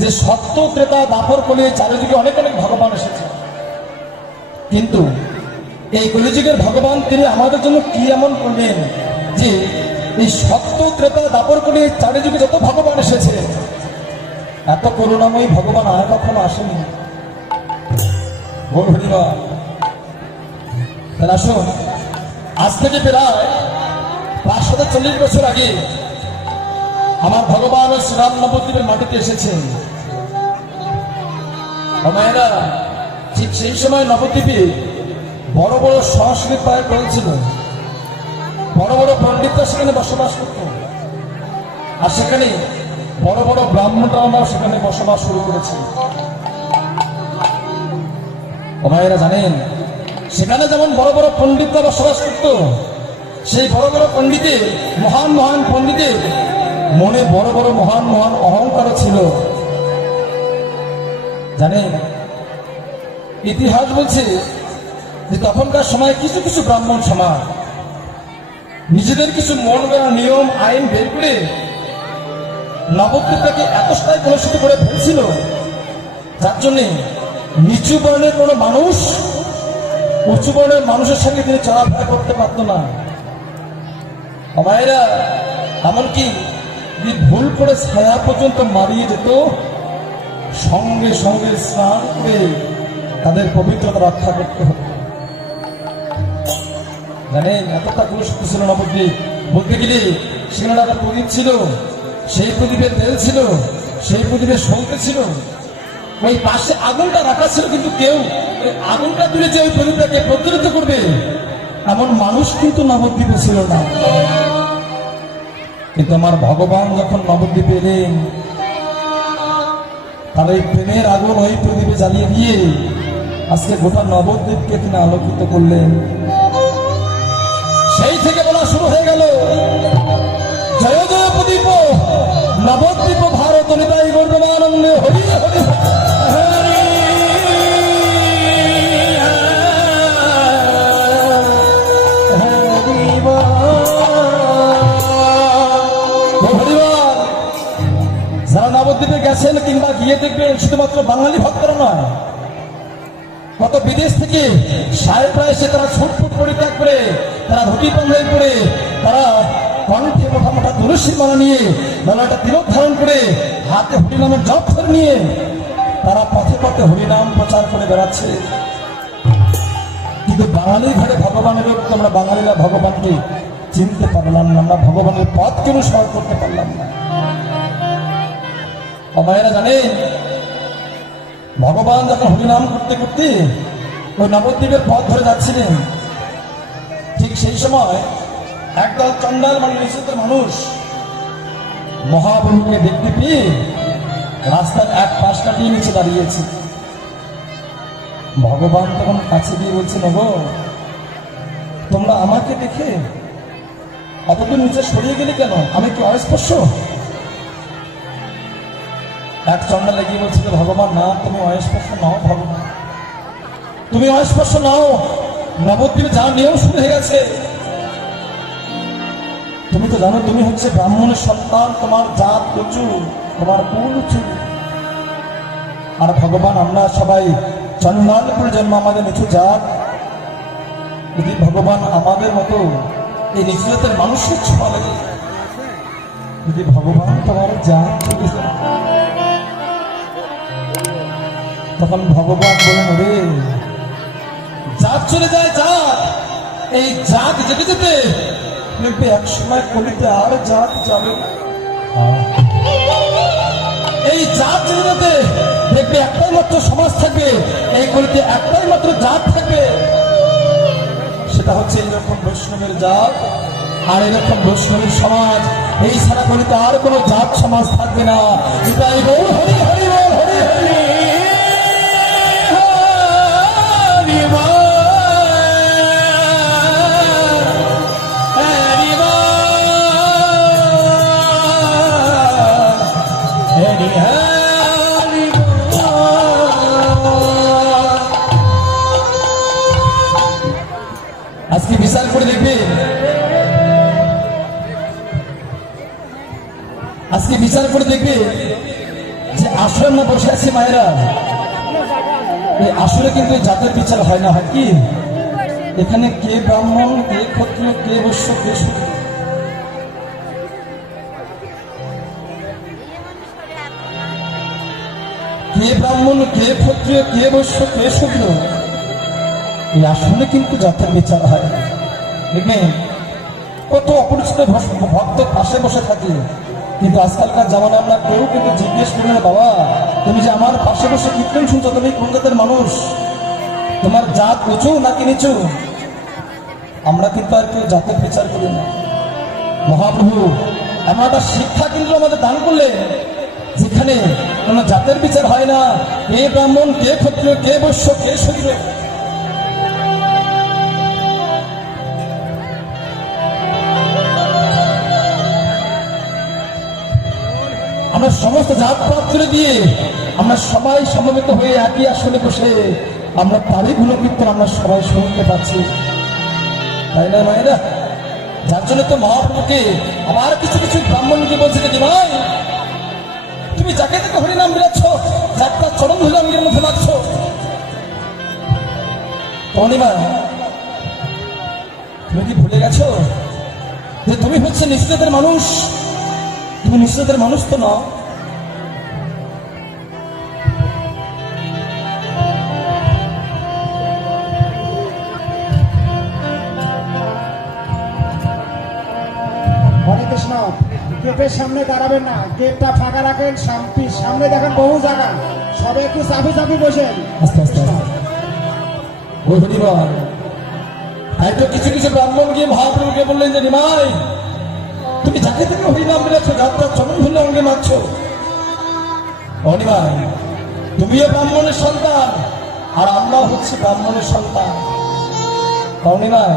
যে সত্য ক্রেতা দাপর কলিয়ে চারিদিকে অনেক অনেক ভগবান এসেছে। কিন্তু এই কলিযুগের ভগবান তিনি আমাদের জন্য কি এমন করলেন যে এই সত্য ক্রেতা দাপর কলিয়ে চারিদিকে যত ভগবান এসেছে, এত করুণাময়ী ভগবান আর কখনো আসেনি। আসুন, আজ থেকে প্রায় পাঁচশো চল্লিশ বছর আগে আমার ভগবান শ্রীরাম নবদ্বীপের মাটিতে এসেছেন ঠিক সেই সময় নবদ্বীপে বড় বড় সংস্কৃত পায় চলছিল বড় বড় পণ্ডিতরা সেখানে বসবাস করত। আর সেখানে বড় বড় ব্রাহ্মণরাও সেখানে বসবাস শুরু করেছে। ও মায়েরা, জানেন, সেখানে যেমন বড় বড় পণ্ডিতরা বসবাস করত, সেই বড় বড় পণ্ডিতের মহান মহান পণ্ডিতের মনে বড় বড় মহান মহান অহংকার ছিল। জানেন ইতিহাস বলছে যে তখনকার সময় কিছু কিছু ব্রাহ্মণ সমাজ, নিজেদের কিছু মন গড়া নিয়ম, আইন বের করে নবদ্বীপটাকে এতটাই কলুষিত করে ফেলছিল, যার জন্যে নিচু বর্ণের কোনো মানুষ, উঁচু বর্ণের মানুষের সঙ্গে তিনি চলাফেরা করতে পারত না। আমায়েরা এমনকি যদি ভুল করে ছায়া পর্যন্ত মারিয়ে যেত সঙ্গে সঙ্গে স্নান করে তাদের পবিত্রতা রক্ষা করতে হতো। জানেন, এতটা কলুষিত ছিল নবদ্বীপ বলতে গেলে সেখানে একটা প্রদীপ ছিল, সেই প্রদীপে তেল ছিল, সেই প্রদীপে সলতে ছিল। ওই পাশে আগুনটা রাখা ছিল, কিন্তু কেউ আগুনটা তুলে যে ওই প্রদীপটাকে প্রজ্বলিত করবে, এমন মানুষ কিন্তু নবদ্বীপে ছিল না। কিন্তু আমার ভগবান যখন নবদ্বীপে এলেন এই প্রেমের আগুন ওই প্রদীপে জ্বালিয়ে দিয়ে আজকে গোটা নবদ্বীপকে তিনি আলোকিত করলেন। সেই থেকে বলা শুরু হয়ে গেল, জয় জয় প্রদীপ, নবদ্বীপ ভারত নিতাই গর্বমানন্দে হরি হরি। নবদ্বীপে গেছেন কিংবা গিয়ে দেখবেন শুধুমাত্র বাঙালি ভক্তরা নয়, কত বিদেশ থেকে সাহেবরা এসে তারা ছুটফুট পরিত্যাগ করে, তারা রুটি পাঞ্জাবি করে তারা কণ্ঠে মোটা মোটা তুলসী মালা নিয়ে গলাটা তিলক ধারণ করে হাতে হরিনামের জপ করে নিয়ে তারা পথে পথে হরিনাম প্রচার করে বেড়াচ্ছে। কিন্তু বাঙালি ঘরে ভগবানের আমরা বাঙালিরা ভগবানকে চিনতে পারলাম না, আমরা ভগবানের পথকে অনুসরণ করতে পারলাম না। অমায়েরা জানেন ভগবান যখন হরিনাম করতে করতে ওই নবদ্বীপের পথ ধরে যাচ্ছিলেন, ঠিক সেই সময় একদল চন্ডাল মানে নিশ্চিত মানুষ মহাপ্রভুকে দেখতে পেয়ে রাস্তার এক পাশ কাটিয়ে নিচে দাঁড়িয়েছে। ভগবান তখন কাছে গিয়ে বলছে নব তোমরা আমাকে দেখে অতদূর নিচে সরিয়ে গেলে কেন? আমি কি অস্পর্শ? এক চন্ডা লেগে বলছিল ভগবান, না, তুমি অস্পর্শ নাও, ভগবান। তুমি অস্পর্শ নাও। নবদ্বীপে যাওয়ার নিয়ম শুরু হয়ে গেছে। তুমি তো জানো, তুমি হচ্ছে ব্রাহ্মণের সন্তান, তোমার জাত উঁচু, তোমার কুল উঁচু। আর ভগবান, আমরা সবাই চন্ডালপুর জন্ম আমাদের নিচু জাত। যদি ভগবান আমাদের মতো এই নিচু মানুষের লাগে, যদি ভগবান তোমার জাত তখন ভগবান বলেন রে জাত চলে যায় জাত। এই জাত যেতে যেতে এক সময় কলিতে আর জাত যাবে এই জাত যেতে যেতে দেখবে একটাই মাত্র সমাজ থাকবে। এই কলিতে একটাই মাত্র জাত থাকবে। সেটা হচ্ছে এইরকম বৈষ্ণবের জাত আর এরকম বৈষ্ণবের সমাজ। এই ছাড়া কলিতে আর কোনো জাত সমাজ থাকবে না। এটাই বল করে দেখবে যে আসরে আমরা বসে আছি মায়েরা। এই আসরে কিন্তু জাতের বিচার হয় না, হয় কি? এখানে কে ব্রাহ্মণ, কে ক্ষত্রিয়, কে বৈশ্য কে কে ব্রাহ্মণ, কে ক্ষত্রিয়, কে বৈশ্য কে শূদ্র এই আসলে কিন্তু জাতের বিচার হয় দেখবেন, কত অপরিচিত ভক্ত পাশে বসে থাকে। কিন্তু আজকালকার জামানা আমরা কেউ, কিন্তু জিজ্ঞেস করি না বাবা, তুমি যে আমার পাশে বসে কীর্তন শুনছো, তুমি কোন জাতের মানুষ? তোমার জাত উঁচু নাকি নিচু? আমরা কিন্তু আর কেউ জাতের বিচার করি না। মহাপ্রভু একটা শিক্ষা কেন্দ্র আমাদের দান করলে, যেখানে কোনো জাতের বিচার হয় না। কে ব্রাহ্মণ, কে ক্ষত্রিয়, কে বৈশ্য, কে শূদ্র আমরা সমস্ত জাত পাত তুলে দিয়ে আমরা সবাই সমবেত হয়ে একই আসনে বসে আমরা তারই গুণকীর্তন আমরা সবাই শুনতে পাচ্ছি। তাই না মায়েরা? যার জন্য তো মহাপ্রভুকে আবার কিছু কিছু ব্রাহ্মণ কি বলছে যে ভাই তুমি যাকে থেকে হরিনাম বিলাচ্ছ যাত্রা চরণ হরিনামের মধ্যে লাগছ অনিমা তুমি কি ভুলে গেছো? যে তুমি হচ্ছে নিশ্চিতের মানুষ। তুমি নিশ্চিতের মানুষ তো না গেটের সামনে দাঁড়াবেন না। গেটটা ফাঁকা রাখেন সামনে সামনে দেখেন বহু জায়গা। সবে একটু চাপি চাপি বসেন। আস্তে কিছু কিছু ব্রাহ্মণ গিয়ে মহাপ্রভুকে বললেন যে, নিমাই, তুমি যাকে থেকে হরিনাম মিলেছ যাত্রা অঙ্গে অনিমাই তুমিও ব্রাহ্মণের সন্তান, আর আমরাও হচ্ছে ব্রাহ্মণের সন্তান। অনিমাই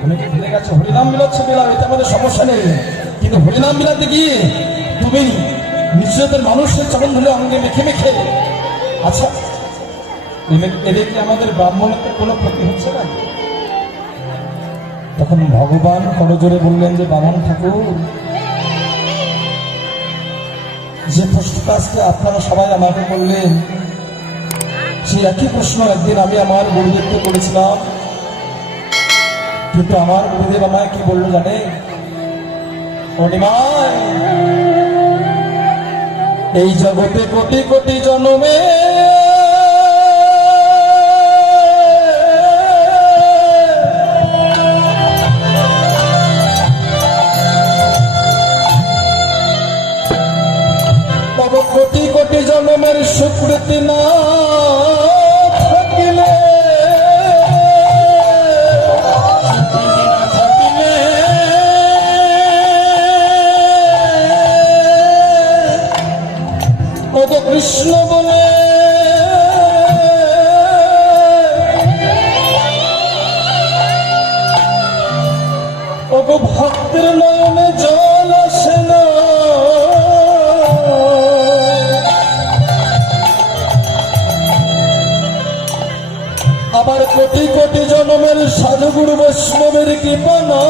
তুমি কি ভুলে গেছো? হরিনাম মিলাচ্ছ মিলাও এটা আমাদের সমস্যা নেই। কিন্তু হরিনাম মিলাতে গিয়ে তুমি নিশ্চয়তের মানুষের চরণ ধরে অঙ্গে মেখে মেখে আচ্ছা এদের- কি আমাদের ব্রাহ্মণত্বের কোনো ক্ষতি হচ্ছে না? তখন ভগবান করজোরে বললেন যে, বামন ঠাকুর, যে প্রশ্নটা আজকে আপনারা সবাই আমাকে বললেন সেই একই প্রশ্ন একদিন আমি আমার গুরুদেবকে করেছিলাম। কিন্তু আমার গুরুদেব আমায় কি বলল জানে এই জগতে কোটি কোটি জন্মে। কোটি কোটি জন্মের সুকৃতি না কৃষ্ণ ভক্তের নয়নে জল আসে না। আবার কোটি কোটি জন্মের সাধুগুরু বৈষ্ণবের কৃপা না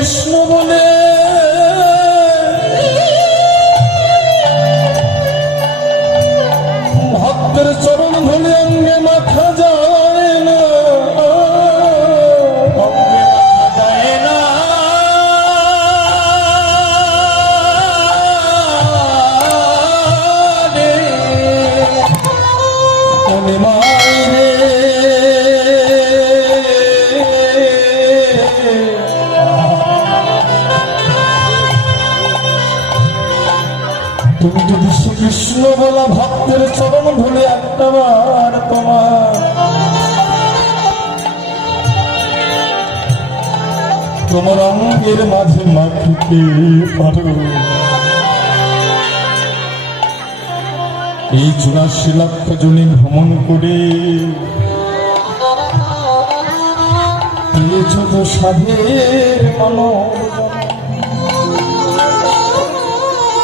কৃষ্ণ বলে তোমার অঙ্গের মাঝে মাখিতে পারো এই চুরাশি লক্ষ জনে ভ্রমণ করে পেয়েছ তো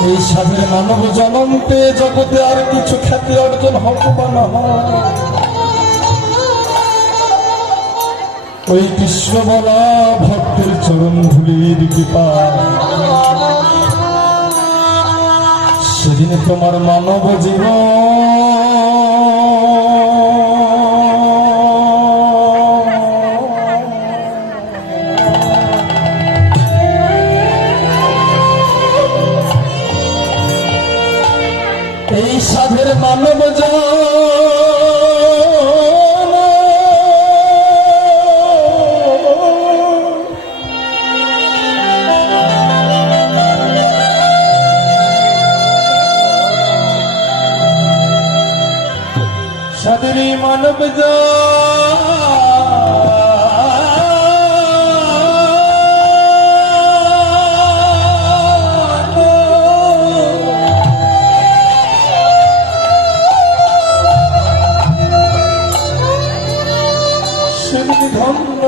এই সাধের মানব জনম পেয়ে জগতে আর কিছু খ্যাতি অর্জন হোক বা না হোক। ওই বলা ভক্তের চরণ ধুলির কৃপা। সেদিন তোমার মানব জীবন ধন্য।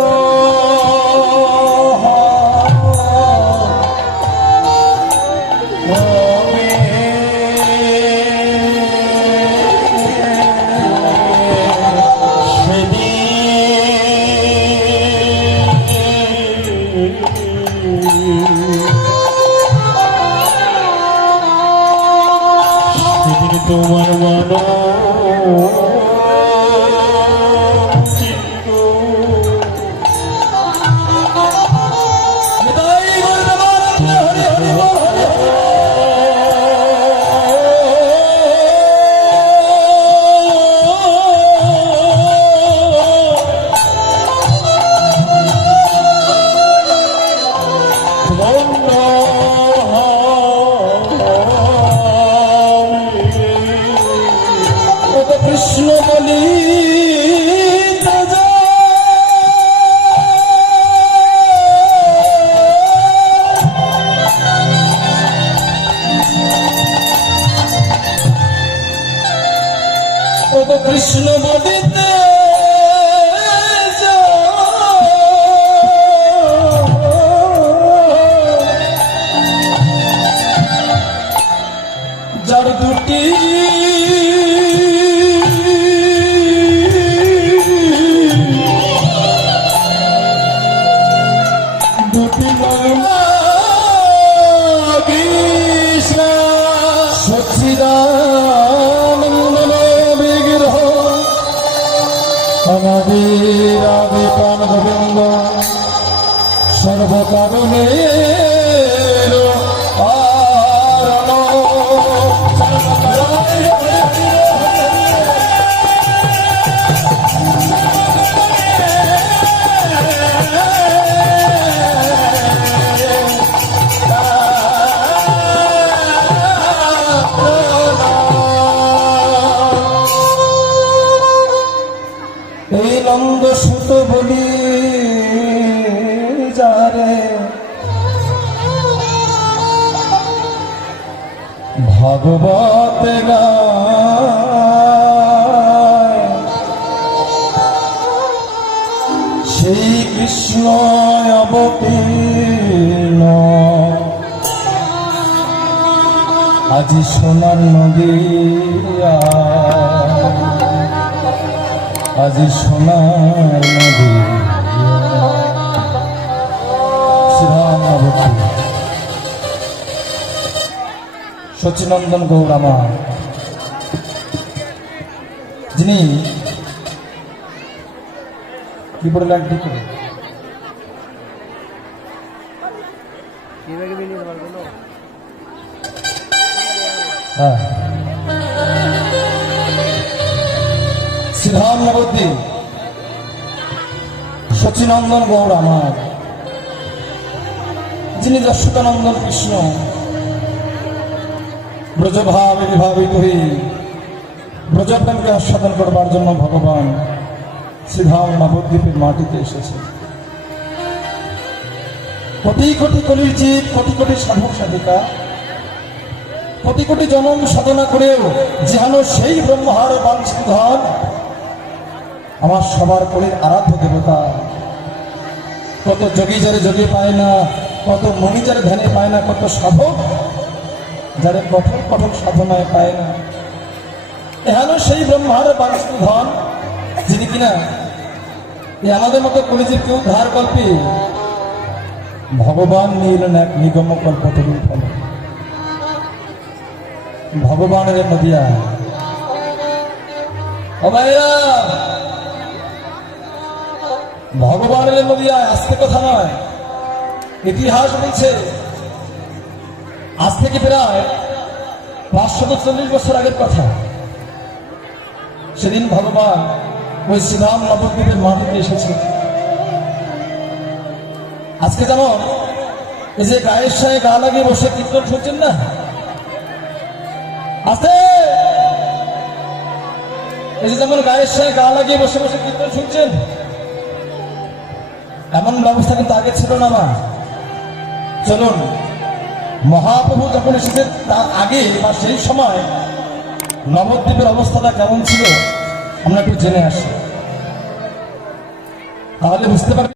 Baba গায় সেই আজি সোনার নদিয়া। আজি সোনার নদী শ্রীরামবতী সচিনন্দন গৌরামা। যিনি কি শ্রীধাম নবদ্বীপ সচিনন্দন গৌর আমার যিনি যশোদানন্দন কৃষ্ণ ব্রজভাবে বিভাবিত হয়ে ব্রজপ্রেমকে আস্বাদন করবার জন্য ভগবান শ্রীধাম নবদ্বীপের মাটিতে এসেছে কোটি কোটি কলির জীব, কোটি কোটি সাধক সাধিকা, কোটি কোটি জনম সাধনা করেও যেন সেই ব্রহ্মার বাঞ্ছিত ধন আমার সবার কলির আরাধ্য দেবতা। কত যোগী যারে যোগী পায় না, কত মণি যারে ধ্যানে পায় না, কত সাধক যারে কঠোর কঠোর সাধনায় পায় না, এহেন সেই ব্রহ্মার বাঞ্ছিত ধন, যিনি কিনা আমাদের মতো কলেজের কেউ ধার কল্পে ভগবান নিয়ে এলেন এক নিগম কল্প ভগবানের নদিয়া। ভগবানের নদিয়া আজকে কথা নয়, ইতিহাস বলছে আজ থেকে প্রায় পাঁচশত চল্লিশ বছর আগের কথা। সেদিন ভগবান ওই শ্রীরাম নবদ্বীপের মাটিতে এসেছে। আজকে যেমন এই যে গায়ের সাথে গা লাগিয়ে বসে কীর্তন শুনছেন না? আছে এই যে যেমন গায়ের সাথে গা লাগিয়ে বসে বসে কীর্তন শুনছেন, এমন ব্যবস্থা কিন্তু আগে ছিল না মা। চলুন মহাপ্রভু যখন এসেছেন, তার আগে বা সেই সময় নবদ্বীপের অবস্থাটা কেমন ছিল, আমরা একটু জেনে আসি। তাহলে বুঝতে পারবেন